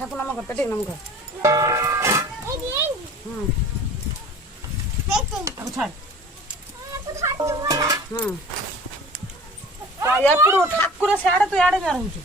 ঠাকুর নাম কর পেটে নাম কর ছাড় ఎప్పుడు ఠాక్కుర సేడ తు ఏడ మేర హుచు